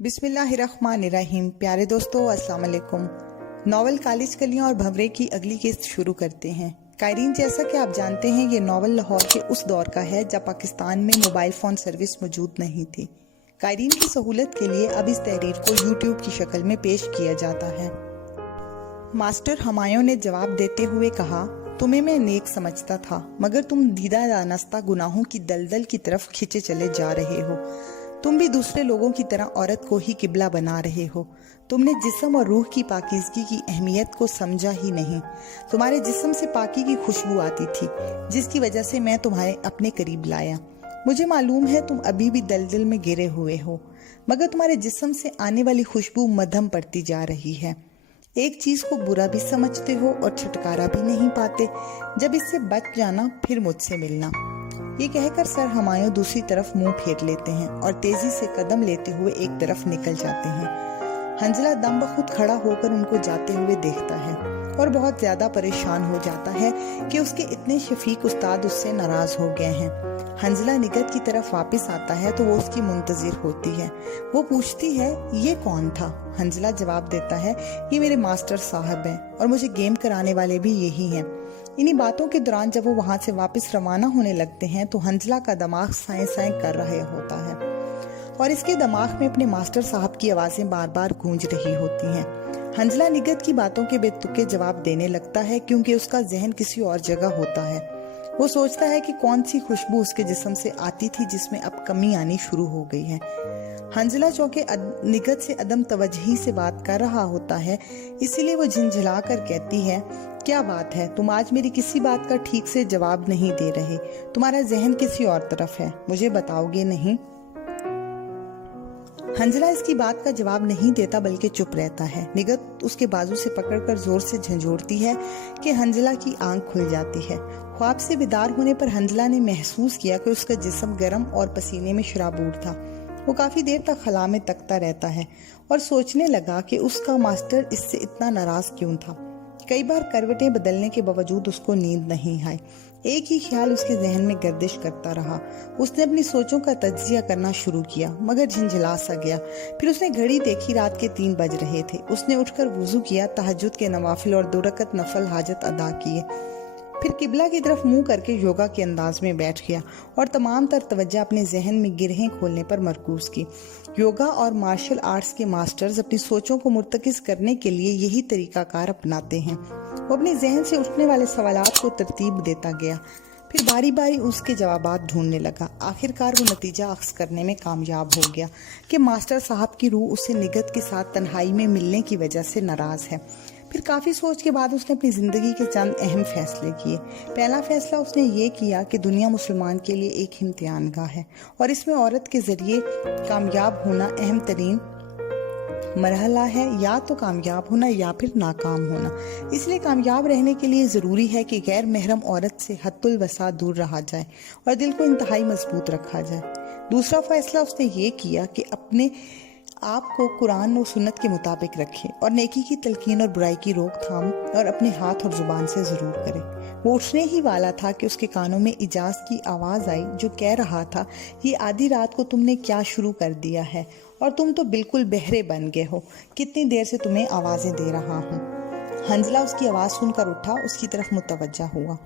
बिस्मिल्लाहिर्रहमानिर्रहीम। प्यारे दोस्तों, अस्सलाम वालेकुम। नॉवल कालिज कलियां और भंवरे की अगली किस्त शुरू करते हैं। कायरीन, जैसा कि आप जानते हैं, ये नॉवल लाहौर के उस दौर का है जब पाकिस्तान में मोबाइल फ़ोन सर्विस मौजूद नहीं थी। कायरीन की सहूलत के लिए अब इस तहरीर को यूट्यूब की शक्ल में पेश किया जाता है। मास्टर हमायूं ने जवाब देते हुए कहा, तुम्हें मैं नेक समझता था, मगर तुम दीदा दानस्ता गुनाहों की दलदल की तरफ खिंचे चले जा रहे हो। तुम भी दूसरे लोगों की तरह औरत को ही किबला बना रहे हो। तुमने जिस्म और रूह की पाकीज़गी की अहमियत को समझा ही नहीं। तुम्हारे जिस्म से पाकी की खुशबू आती थी, जिसकी वजह से मैं तुम्हारे अपने करीब लाया। मुझे मालूम है तुम अभी भी दलदल में गिरे हुए हो, मगर तुम्हारे जिस्म से आने वाली खुशबू मध्यम पड़ती जा रही है। एक चीज को बुरा भी समझते हो और छुटकारा भी नहीं पाते। जब इससे बच जाना, फिर मुझसे मिलना। ये कहकर सर हमायूं दूसरी तरफ मुंह फेर लेते हैं और तेजी से कदम लेते हुए एक तरफ निकल जाते हैं। हंजला दम बखुद खड़ा होकर उनको जाते हुए देखता है और बहुत ज्यादा परेशान हो जाता है कि उसके इतने शफीक उस्ताद उससे नाराज हो गए हैं। हंजला निगत की तरफ वापस आता है तो वो उसकी मुंतजिर होती है। वो पूछती है, ये कौन था? हंजला जवाब देता है, ये मेरे मास्टर साहब हैं और मुझे गेम कराने वाले भी यही हैं। इन्हीं बातों के दौरान जब वो वहां से वापस रवाना होने लगते हैं तो हंजला का दिमाग साएं साएं कर रहा होता है और इसके दिमाग में अपने मास्टर साहब की आवाजें बार बार गूंज रही होती हैं। हंजला निगत की बातों के बेतुके जवाब देने लगता है क्योंकि उसका जहन किसी और जगह होता है। वो सोचता है कि कौन सी खुशबू उसके जिस्म से आती थी जिसमें अब कमी आनी शुरू हो गई है। हंजला चौंके निगत से अदम तवज्जोही से बात कर रहा होता है, इसीलिए वो झिंझला कर कहती है, क्या बात है, तुम आज मेरी किसी बात का ठीक से जवाब नहीं दे रहे। तुम्हारा जहन किसी और तरफ है, मुझे बताओगे नहीं? हंजला इसकी बात का जवाब नहीं देता बल्कि चुप रहता है। निगत उसके बाजू से पकड़कर जोर से झंझोड़ती है कि हंजला की आंख खुल जाती है। ख्वाब से बेदार होने पर हंजला ने महसूस किया कि उसका जिस्म गर्म और पसीने में शराबूर था। वो काफी देर तक खला में तकता रहता है और सोचने लगा कि उसका मास्टर इससे इतना नाराज क्यों था। कई बार करवटें बदलने के बावजूद उसको नींद नहीं आई। एक ही ख्याल उसके जहन में गर्दिश करता रहा। उसने अपनी सोचों का तज्जिया करना शुरू किया, मगर झंझला सा गया। फिर उसने घड़ी देखी, रात के 3 बज रहे थे। उसने उठकर वुजू किया, तहज्जुद के नवाफिल और 2 रकत नफल हाजत अदा किए। फिर किबला की तरफ मुंह करके योगा के अंदाज में बैठ गया और तमाम तर तवज्जो अपने जहन में गिरहें खोलने पर मरकूज की। योगा और मार्शल आर्ट्स के मास्टर्स अपनी सोचों को मुर्तकिज करने के लिए यही तरीकाकार अपनाते हैं। वो अपने जहन से उठने वाले सवालात को तरतीब देता गया, फिर बारी बारी उसके जवाबात ढूंढने लगा। आखिरकार वो नतीजा अख्ज़ करने में कामयाब हो गया कि मास्टर साहब की रूह उससे निगत के साथ तन्हाई में मिलने की वजह से नाराज है। फिर काफ़ी सोच के बाद उसने अपनी ज़िंदगी के चंद अहम फैसले किए। पहला फैसला उसने ये किया कि दुनिया मुसलमान के लिए एक इम्तिहान गाह है और इसमें औरत के ज़रिए कामयाब होना अहम तरीन मरहला है। या तो कामयाब होना या फिर नाकाम होना। इसलिए कामयाब रहने के लिए ज़रूरी है कि गैर महरम औरत से हद्दुल वसा दूर रहा जाए और दिल को इंतहाई मजबूत रखा जाए। दूसरा फैसला उसने ये किया कि अपने आप को कुरान और सुन्नत के मुताबिक रखे और नेकी की तलकीन और बुराई की रोकथाम और अपने हाथ और जुबान से ज़रूर करे। वो उठने ही वाला था कि उसके कानों में इजाज़ की आवाज़ आई जो कह रहा था, ये आधी रात को तुमने क्या शुरू कर दिया है और तुम तो बिल्कुल बहरे बन गए हो। कितनी देर से तुम्हें आवाज़ें दे रहा हूँ। हंजला उसकी आवाज़ सुनकर उठा, उसकी तरफ मुतवज्जा हुआ।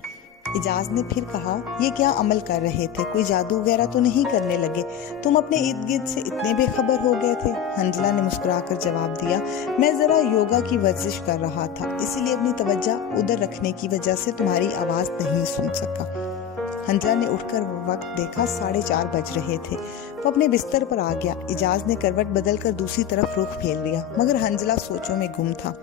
इजाज ने फिर कहा, ये क्या अमल कर रहे थे? कोई जादू वगैरह तो नहीं करने लगे? तुम अपने इर्द गिर्द से इतने बेखबर हो गए थे? हंजला ने मुस्कुराकर जवाब दिया, मैं जरा योगा की वर्जिश कर रहा था, इसीलिए अपनी तवज्जो उधर रखने की वजह से तुम्हारी आवाज नहीं सुन सका। हंजला ने उठकर वो वक्त देखा, 4:30 बज रहे थे। वो अपने बिस्तर पर आ गया। इजाज ने करवट बदलकर दूसरी तरफ रुख फेर लिया, मगर हंजला सोचों में गुम था।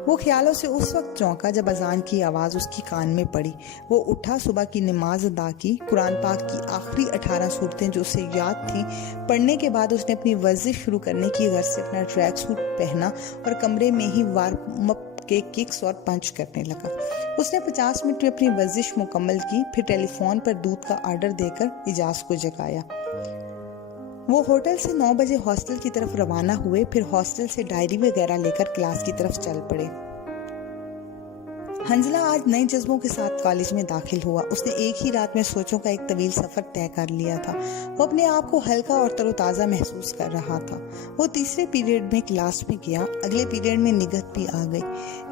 वो ख्यालों से उस वक्त चौंका जब अजान की आवाज़ उसकी कान में पड़ी। वो उठा, सुबह की नमाज अदा की। कुरान पाक की आखिरी 18 सूरतें जो उसे याद थीं पढ़ने के बाद उसने अपनी वर्जिश शुरू करने की गर्ज से अपना ट्रैक सूट पहना और कमरे में ही वार्म अप के किक्स और पंच करने लगा। उसने 50 मिनट में अपनी वर्जिश मुकम्मल की, फिर टेलीफोन पर दूध का ऑर्डर देकर इजाज को जगाया। वो होटल से 9 बजे हॉस्टल की तरफ रवाना हुए, फिर हॉस्टल से डायरी वगैरह लेकर क्लास की तरफ चल पड़े। حنزلہ آج نئے جذبوں کے ساتھ کالج میں داخل ہوا۔ اس نے ایک ہی رات میں سوچوں کا ایک طویل سفر طے کر لیا تھا۔ وہ اپنے آپ کو ہلکا اور تر و تازہ محسوس کر رہا تھا۔ وہ تیسرے پیریڈ میں کلاس میں گیا۔ اگلے پیریڈ میں نگت بھی آ گئی۔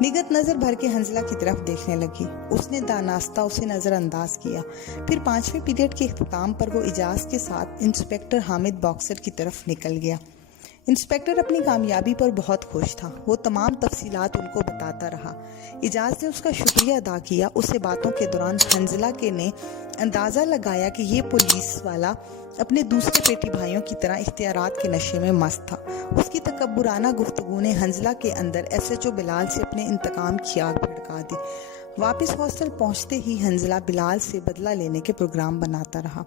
نگت نظر بھر کے حنزلہ کی طرف دیکھنے لگی۔ اس نے دانستہ اسے نظر انداز کیا۔ پھر 5ویں پیریڈ کے اختتام پر وہ اعجاز کے ساتھ انسپیکٹر حامد باکسر کی طرف نکل گیا۔ انسپیکٹر اپنی کامیابی پر بہت خوش تھا۔ وہ تمام تفصیلات ان کو بتاتا رہا۔ اعجاز نے اس کا شکریہ ادا کیا۔ اس سے باتوں کے دوران حنزلہ نے اندازہ لگایا کہ یہ پولیس والا اپنے دوسرے بیٹی بھائیوں کی طرح اختیارات کے نشے میں مست تھا۔ اس کی تکبرانہ گفتگو نے حنزلہ کے اندر SHO بلال سے اپنے انتقام کی آگ بھڑکا دی۔ واپس ہاسٹل پہنچتے ہی حنزلہ بلال سے بدلہ لینے کے پروگرام بناتا رہا۔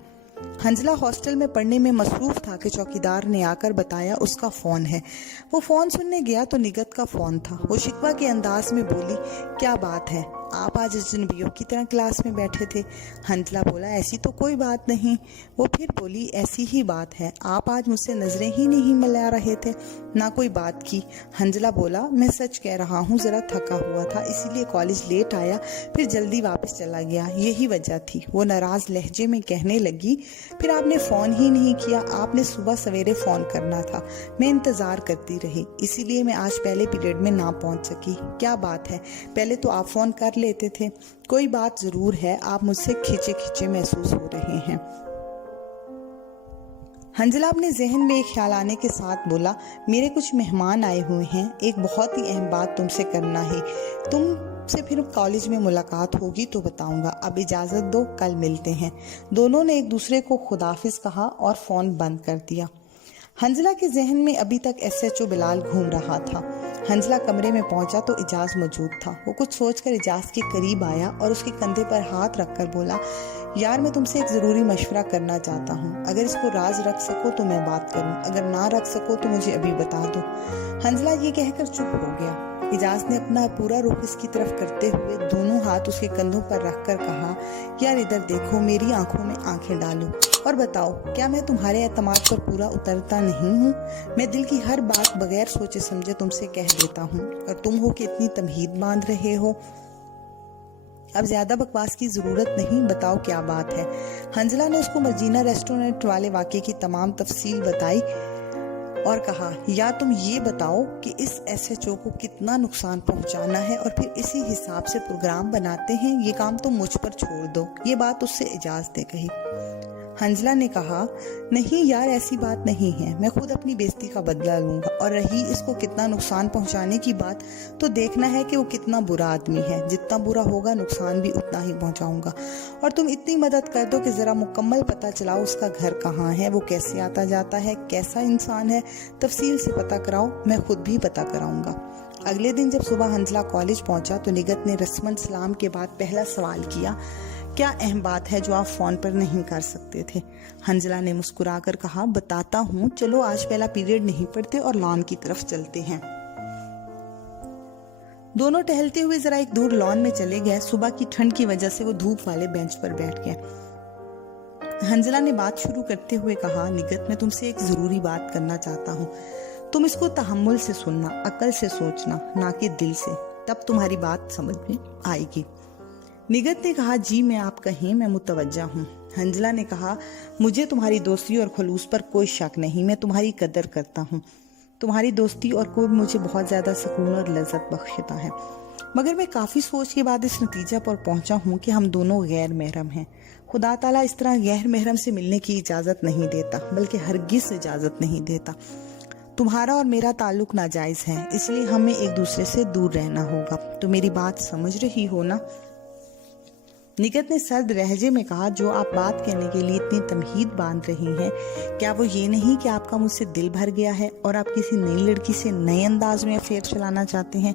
حنزلہ ہاسٹل میں پڑھنے میں مصروف تھا کہ چوکیدار نے آ کر بتایا اس کا فون ہے۔ وہ فون سننے گیا تو نگت کا فون تھا۔ وہ شکوہ کے انداز میں بولی، کیا بات ہے؟ آپ آج اجنبیوں کی طرح کلاس میں بیٹھے تھے؟ حنزلہ بولا، ایسی تو کوئی بات نہیں۔ وہ پھر بولی، ایسی ہی بات ہے، آپ آج مجھ سے نظریں ہی نہیں ملا رہے تھے، نہ کوئی بات کی۔ حنزلہ بولا، میں سچ کہہ رہا ہوں، ذرا تھکا ہوا تھا، اسی لیے کالج لیٹ آیا، پھر جلدی واپس چلا گیا، یہی وجہ تھی۔ وہ ناراض لہجے میں کہنے لگی، پھر آپ نے فون ہی نہیں کیا، آپ نے صبح سویرے فون کرنا تھا، میں انتظار کرتی رہی، اسی لیے میں آج پہلے پیریڈ میں نہ پہنچ سکی۔ کیا بات ہے؟ پہلے تو آپ فون کر لیتے تھے۔ کوئی بات ضرور ہے، آپ مجھ سے کھچے کھچے محسوس ہو رہے ہیں۔ حنزلہ اپنے ذہن میں ایک خیال آنے کے ساتھ بولا، میرے کچھ مہمان آئے ہوئے ہیں، ایک بہت ہی اہم بات تم سے کرنا ہے، تم سے پھر کالج میں ملاقات ہوگی تو بتاؤں گا، اب اجازت دو، کل ملتے ہیں۔ دونوں نے ایک دوسرے کو خداحافظ کہا اور فون بند کر دیا۔ حنزلہ کے ذہن میں ابھی تک SHO بلال گھوم رہا تھا۔ حنزلہ کمرے میں پہنچا تو اعجاز موجود تھا۔ وہ کچھ سوچ کر اعجاز کے قریب آیا اور اس کے کندھے پر ہاتھ رکھ کر بولا، یار میں تم سے ایک ضروری مشورہ کرنا چاہتا ہوں، اگر اس کو راز رکھ سکو تو میں بات کروں، اگر نہ رکھ سکو تو مجھے ابھی بتا دو۔ حنزلہ یہ کہہ کر چپ ہو گیا۔ اعجاز نے اپنا پورا رخ اس کی طرف کرتے ہوئے دونوں ہاتھ اس کے کندھوں پر رکھ کر کہا، یار ادھر دیکھو، میری آنکھوں میں آنکھیں ڈالو اور بتاؤ، کیا میں تمہارے اعتماد پر پورا اترتا نہیں ہوں؟ میں دل کی ہر بات بغیر سوچے سمجھے تم سے کہہ دیتا ہوں، اور تم ہو کہ اتنی تمہید باندھ رہے ہو۔ اب زیادہ بکواس کی ضرورت نہیں، بتاؤ کیا بات ہے۔ حنزلہ نے اس کو مرجینہ ریسٹورنٹ والے واقعے کی تمام تفصیل بتائی اور کہا، یا تم یہ بتاؤ کہ اس SHO کو کتنا نقصان پہنچانا ہے اور پھر اسی حساب سے پروگرام بناتے ہیں، یہ کام تم مجھ پر چھوڑ دو۔ یہ بات اس سے اعجاز نے کہی۔ حنزلہ نے کہا، نہیں یار، ایسی بات نہیں ہے، میں خود اپنی بےزتی کا بدلہ لوں گا، اور رہی اس کو کتنا نقصان پہنچانے کی بات، تو دیکھنا ہے کہ وہ کتنا برا آدمی ہے، جتنا برا ہوگا نقصان بھی اتنا ہی پہنچاؤں گا، اور تم اتنی مدد کر دو کہ ذرا مکمل پتہ چلاؤ اس کا گھر کہاں ہے، وہ کیسے آتا جاتا ہے، کیسا انسان ہے، تفصیل سے پتہ کراؤ، میں خود بھی پتہ کراؤں گا۔ اگلے دن جب صبح حنزلہ کالج پہنچا تو نگت نے رسماً سلام کے بعد پہلا سوال کیا، کیا اہم بات ہے جو آپ فون پر نہیں کر سکتے تھے؟ حنزلہ نے مسکرا کر کہا، بتاتا ہوں، چلو آج پہلا پیریڈ نہیں پڑھتے اور لان کی طرف چلتے ہیں۔ دونوں ٹہلتے ہوئے ذرا ایک دور لان میں چلے گئے۔ صبح کی ٹھنڈ کی وجہ سے وہ دھوپ والے بینچ پر بیٹھ گئے۔ حنزلہ نے بات شروع کرتے ہوئے کہا، نگت میں تم سے ایک ضروری بات کرنا چاہتا ہوں، تم اس کو تحمل سے سننا، عقل سے سوچنا، نہ کہ دل سے، تب تمہاری بات سمجھ میں آئے گی۔ نگت نے کہا، جی میں آپ کہیں، میں متوجہ ہوں۔ حنزلہ نے کہا، مجھے تمہاری دوستی اور خلوص پر کوئی شک نہیں، میں تمہاری قدر کرتا ہوں، تمہاری دوستی اور قرب مجھے بہت زیادہ سکون اور لذت بخشتا ہے، مگر میں کافی سوچ کے بعد اس نتیجہ پر پہنچا ہوں کہ ہم دونوں غیر محرم ہیں۔ خدا تعالیٰ اس طرح غیر محرم سے ملنے کی اجازت نہیں دیتا، بلکہ ہرگز اجازت نہیں دیتا۔ تمہارا اور میرا تعلق ناجائز ہے، اس لیے ہمیں ایک دوسرے سے دور رہنا ہوگا، تو میری بات سمجھ رہی ہو نا؟ نگت نے سرد لہجے میں کہا، جو آپ بات کہنے کے لیے اتنی تمہید باندھ رہی ہیں، کیا وہ یہ نہیں کہ آپ کا مجھ سے دل بھر گیا ہے اور آپ کسی نئی لڑکی سے نئے انداز میں افیئر چلانا چاہتے ہیں؟